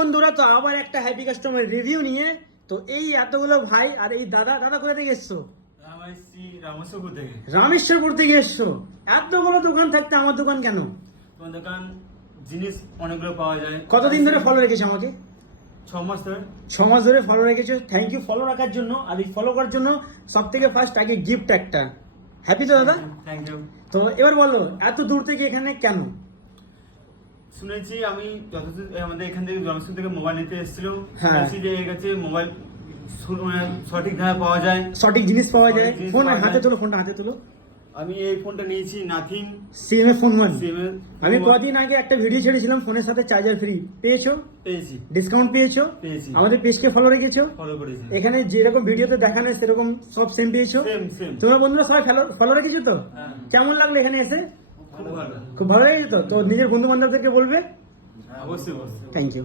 বন্ধুরা, তো আবার একটা হ্যাপি কাস্টমার রিভিউ নিয়ে। তো এই এতগুলো ভাই আর এই দাদা কোথা থেকে এসছো? রামেশ্বরপুর থেকে এসছো। এতগুলো দোকান থাকতে আমার দোকান কেন? তোমার দোকান জিনিস অনেকগুলো পাওয়া যায়। কতদিন ধরে ফলো রেখেছো আমাকে? 6 মাস ধরে। 6 মাস ধরে ফলো রেখেছো, থ্যাংক ইউ ফলো রাখার জন্য। আর এই ফলো করার জন্য সব থেকে ফার্স্ট আগে গিফট একটা। হ্যাপি তো দাদা? Thank you. তো এবার বলো, এত দূর থেকে এখানে কেন? শুনেছি আমি যতদূর আমাদের এখান থেকে জনসন থেকে মোবাইল নিতে এসেছিল, হ্যাঁ। শুনেছি যে এর কাছে মোবাইল সঠিক দামে পাওয়া যায়, সঠিক জিনিস পাওয়া যায়। সঠিক জিনিস ফোন পাওয়া হাতে যায়। তুলো, ফোনটা হাতে তুলো। আমি এই ফোনটা নিয়েছি নাথিং সিএমএ ফোন 1। আমি আমি কদিন আগে একটা ভিডিও ছেড়েছিলাম ফোনের সাথে চার্জার ফ্রি। পেয়েছো? পেয়েছি। ডিসকাউন্ট পেয়েছো? পেয়েছি। আমাদের পেজকে ফলো রেখেছো? ফলো করেছি। এখানে যেরকম ভিডিওতে দেখানো হয় সেরকম সব সেম পেয়েছো? সেম। তোমার বন্ধুরা সবাই ফলো রেখেছো তো? হ্যাঁ। কেমন লাগলো এখানে এসে? খুব ভালো। খুব ভালো লেগেছে তো? তো নিজের বন্ধু বান্ধবদেরকে বলবে। অবশ্যই। Thank you.